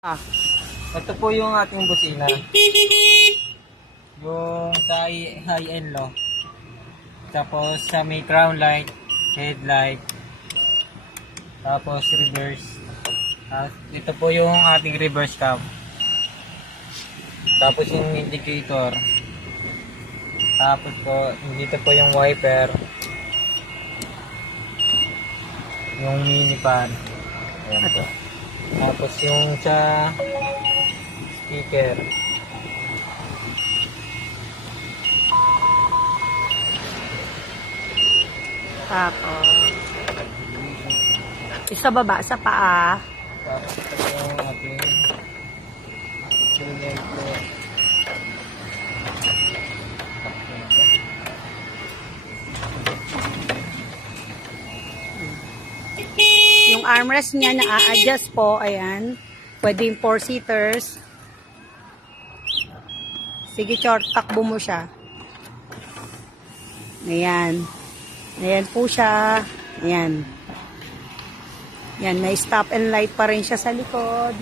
Ah, Ito po yung ating busina. Yung sa high-end low. Tapos sa may crown light, headlight, tapos reverse. Ito po yung ating reverse cam. Tapos yung indicator. Tapos po, dito po yung wiper. Yung mini pan. Ayan po. Tapos yung sa speaker. tapos isa baba sa paa. Tapos ito po yung ating signal po. Yung armrest niya na-adjust po, ayan. Pwedeng 4-seaters. Sige, Chor, takbo mo siya. Ayan. Ayan po siya. Ayan. Yan, may stop and light pa rin siya sa likod.